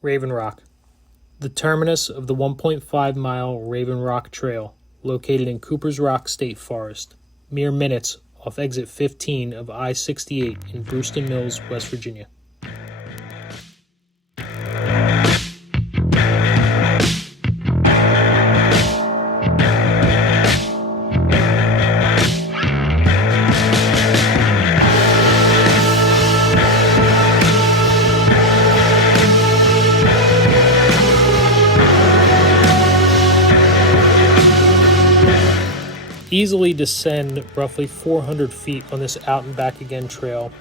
Raven Rock, the terminus of the 1.5-mile Raven Rock Trail, located in Cooper's Rock State Forest, mere minutes off exit 15 of I-68 in Bruceton Mills, West Virginia. Easily descend roughly 400 feet on this out and back again trail,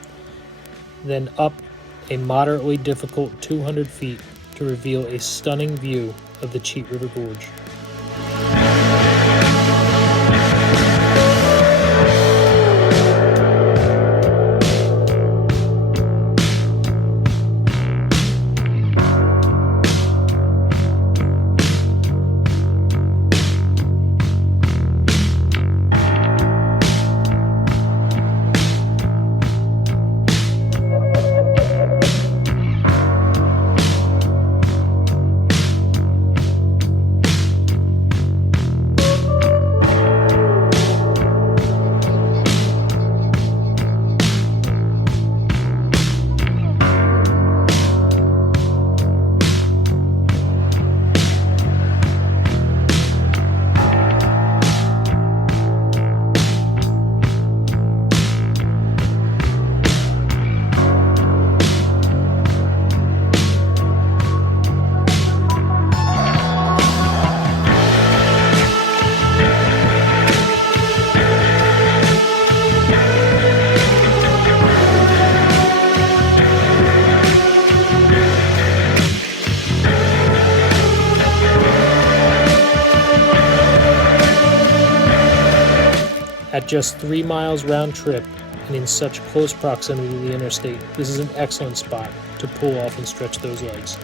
then up a moderately difficult 200 feet to reveal a stunning view of the Cheat River Gorge. At just 3 miles round trip and in such close proximity to the interstate, this is an excellent spot to pull off and stretch those legs.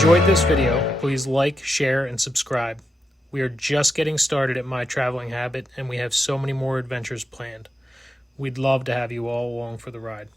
Enjoyed this video, please like, share, and subscribe. We are just getting started at My Traveling Habit, and we have so many more adventures planned. We'd love to have you all along for the ride.